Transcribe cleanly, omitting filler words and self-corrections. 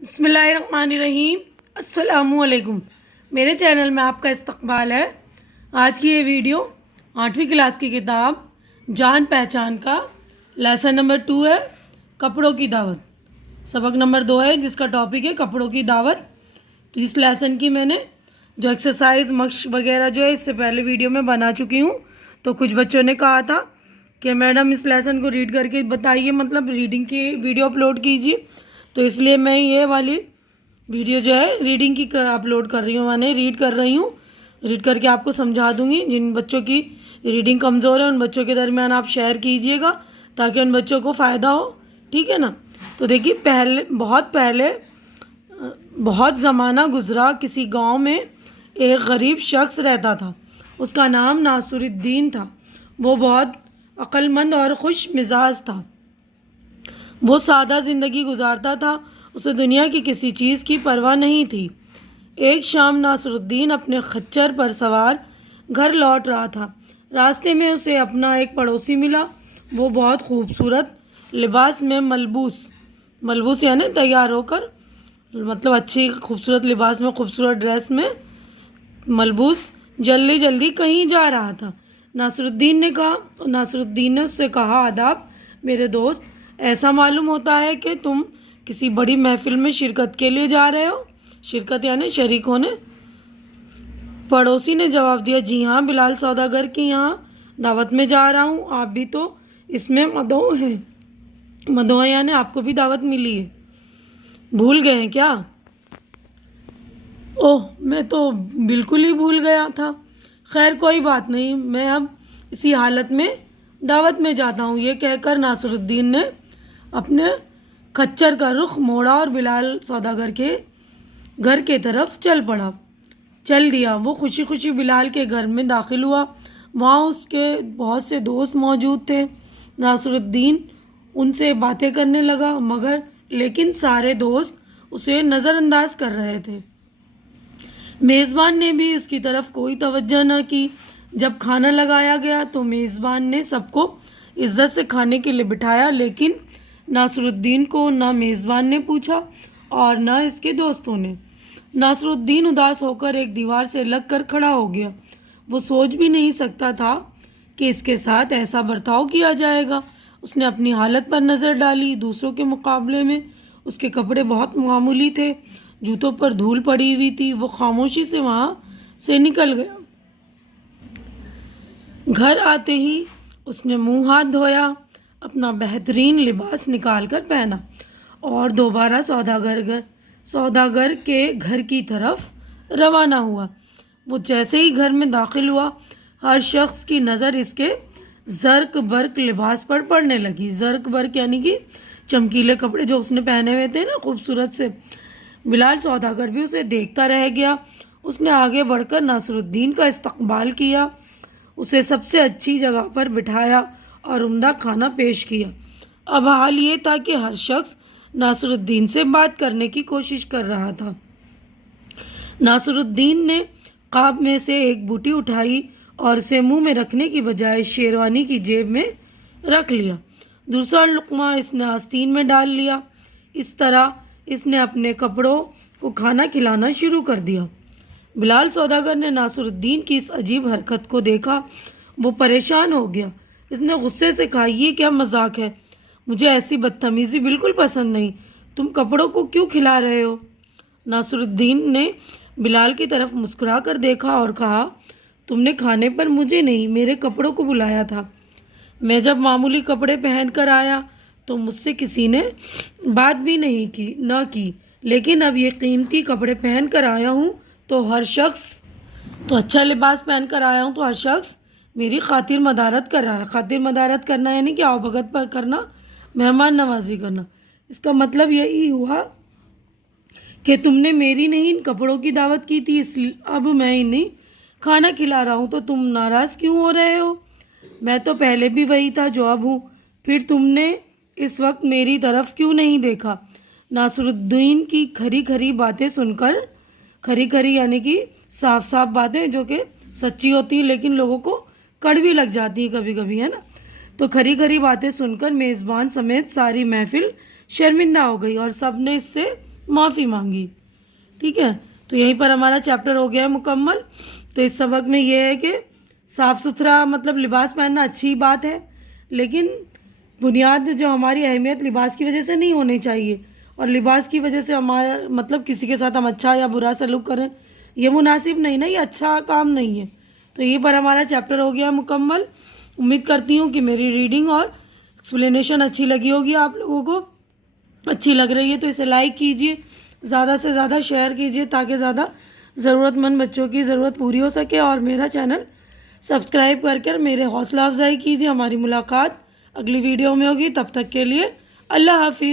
بسم اللہ الرحمن الرحیم۔ السلام علیکم۔ میرے چینل میں آپ کا استقبال ہے۔ آج کی یہ ویڈیو 8ویں کلاس کی کتاب جان پہچان کا لیسن نمبر 2 ہے، کپڑوں کی دعوت۔ سبق نمبر 2 ہے جس کا ٹاپک ہے کپڑوں کی دعوت۔ تو اس لیسن کی میں نے جو ایکسرسائز مشق وغیرہ جو ہے اس سے پہلے ویڈیو میں بنا چکی ہوں۔ تو کچھ بچوں نے کہا تھا کہ میڈم اس لیسن کو ریڈ کر کے بتائیے، مطلب ریڈنگ کی ویڈیو اپلوڈ کیجیے۔ تو اس لیے میں یہ والی ویڈیو جو ہے ریڈنگ کی اپلوڈ کر رہی ہوں، میں نے ریڈ کر رہی ہوں، ریڈ کر کے آپ کو سمجھا دوں گی۔ جن بچوں کی ریڈنگ کمزور ہے ان بچوں کے درمیان آپ شیئر کیجئے گا تاکہ ان بچوں کو فائدہ ہو، ٹھیک ہے نا۔ تو دیکھیے بہت پہلے بہت زمانہ گزرا، کسی گاؤں میں ایک غریب شخص رہتا تھا۔ اس کا نام ناصر الدین تھا۔ وہ بہت عقل مند اور خوش مزاج تھا۔ وہ سادہ زندگی گزارتا تھا، اسے دنیا کی کسی چیز کی پرواہ نہیں تھی۔ ایک شام ناصر الدین اپنے خچر پر سوار گھر لوٹ رہا تھا۔ راستے میں اسے اپنا ایک پڑوسی ملا۔ وہ بہت خوبصورت لباس میں ملبوس یعنی تیار ہو کر، مطلب اچھی خوبصورت لباس میں، خوبصورت ڈریس میں ملبوس جلدی کہیں جا رہا تھا۔ ناصر الدین نے اس سے کہا، آداب میرے دوست، ایسا معلوم ہوتا ہے کہ تم کسی بڑی محفل میں شرکت کے لیے جا رہے ہو۔ شرکت یعنی شریک ہونے۔ پڑوسی نے جواب دیا، جی ہاں، بلال سوداگر کے یہاں دعوت میں جا رہا ہوں۔ آپ بھی تو اس میں مدعو ہیں۔ مدعو ہیں یعنی آپ کو بھی دعوت ملی ہے، بھول گئے ہیں کیا؟ اوہ، میں تو بالکل ہی بھول گیا تھا۔ خیر کوئی بات نہیں، میں اب اسی حالت میں دعوت میں جاتا ہوں۔ یہ کہہ کر ناصر الدین نے اپنے کچر کا رخ موڑا اور بلال سوداگر کے گھر کے طرف چل دیا۔ وہ خوشی بلال کے گھر میں داخل ہوا۔ وہاں اس کے بہت سے دوست موجود تھے۔ ناصر الدین ان سے باتیں کرنے لگا، لیکن سارے دوست اسے نظر انداز کر رہے تھے۔ میزبان نے بھی اس کی طرف کوئی توجہ نہ کی۔ جب کھانا لگایا گیا تو میزبان نے سب کو عزت سے کھانے کے لیے بٹھایا، لیکن ناصر الدین کو نہ میزبان نے پوچھا اور نہ اس کے دوستوں نے۔ ناصر الدین اداس ہو کر ایک دیوار سے لگ کر کھڑا ہو گیا۔ وہ سوچ بھی نہیں سکتا تھا کہ اس کے ساتھ ایسا برتاؤ کیا جائے گا۔ اس نے اپنی حالت پر نظر ڈالی۔ دوسروں کے مقابلے میں اس کے کپڑے بہت معمولی تھے، جوتوں پر دھول پڑی ہوئی تھی۔ وہ خاموشی سے وہاں سے نکل گیا۔ گھر آتے ہی اس نے منہ ہاتھ دھویا، اپنا بہترین لباس نکال کر پہنا اور دوبارہ سوداگر کے گھر کی طرف روانہ ہوا۔ وہ جیسے ہی گھر میں داخل ہوا، ہر شخص کی نظر اس کے زرق برق لباس پر پڑنے لگی۔ زرق برق یعنی کہ چمکیلے کپڑے جو اس نے پہنے ہوئے تھے نا، خوبصورت سے۔ بلال سوداگر بھی اسے دیکھتا رہ گیا۔ اس نے آگے بڑھ کر ناصر الدین کا استقبال کیا، اسے سب سے اچھی جگہ پر بٹھایا اور عمدہ کھانا پیش کیا۔ اب حال یہ تھا کہ ہر شخص ناصر الدین سے بات کرنے کی کوشش کر رہا تھا۔ ناصر الدین نے قاب میں سے ایک بوٹی اٹھائی اور اسے منہ میں رکھنے کی بجائے شیروانی کی جیب میں رکھ لیا۔ دوسرا لقمہ اس نے آستین میں ڈال لیا۔ اس طرح اس نے اپنے کپڑوں کو کھانا کھلانا شروع کر دیا۔ بلال سوداگر نے ناصر الدین کی اس عجیب حرکت کو دیکھا۔ وہ پریشان ہو گیا۔ اس نے غصے سے کہا، یہ کیا مذاق ہے؟ مجھے ایسی بدتمیزی بالکل پسند نہیں۔ تم کپڑوں کو کیوں کھلا رہے ہو؟ ناصر الدین نے بلال کی طرف مسکرا کر دیکھا اور کہا، تم نے کھانے پر مجھے نہیں، میرے کپڑوں کو بلایا تھا۔ میں جب معمولی کپڑے پہن کر آیا تو مجھ سے کسی نے بات بھی نہ کی، لیکن اب یہ قیمتی کپڑے پہن کر آیا ہوں تو اچھا لباس پہن کر آیا ہوں تو ہر شخص میری خاطر مدارت کر رہا ہے۔ خاطر مدارت کرنا یعنی کہ آؤ بھگت پر کرنا، مہمان نوازی کرنا۔ اس کا مطلب یہی ہوا کہ تم نے میری نہیں ان کپڑوں کی دعوت کی تھی، اس لیے اب میں انہیں کھانا کھلا رہا ہوں تو تم ناراض کیوں ہو رہے ہو؟ میں تو پہلے بھی وہی تھا جو اب ہوں، پھر تم نے اس وقت میری طرف کیوں نہیں دیکھا؟ ناصر الدین کی کھری باتیں سن کر، کھری یعنی کہ صاف باتیں جو کہ سچی ہوتی ہیں لیکن لوگوں کو کڑوی لگ جاتی ہیں کبھی کبھی، ہے نا۔ تو کھری باتیں سن کر میزبان سمیت ساری محفل شرمندہ ہو گئی اور سب نے اس سے معافی مانگی. ٹھیک ہے, تو یہیں پر ہمارا چیپٹر ہو گیا ہے مکمل. تو اس سبق میں یہ ہے کہ صاف ستھرا مطلب لباس پہننا اچھی بات ہے, لیکن بنیاد جو ہماری اہمیت لباس کی وجہ سے نہیں ہونی چاہیے, اور لباس کی وجہ سے ہمارا مطلب کسی کے ساتھ ہم اچھا یا برا سلوک کریں, یہ مناسب نہیں نا, یہ اچھا کام نہیں ہے. تو یہ پر ہمارا چیپٹر ہو گیا مکمل. امید کرتی ہوں کہ میری ریڈنگ اور ایکسپلینیشن اچھی لگی ہوگی آپ لوگوں کو. اچھی لگ رہی ہے تو اسے لائک کیجیے, زیادہ سے زیادہ شیئر کیجیے تاکہ زیادہ ضرورت مند بچوں کی ضرورت پوری ہو سکے, اور میرا چینل سبسکرائب کر میرے حوصلہ افزائی کیجیے. ہماری ملاقات اگلی ویڈیو میں ہوگی, تب تک کے لیے اللہ حافظ.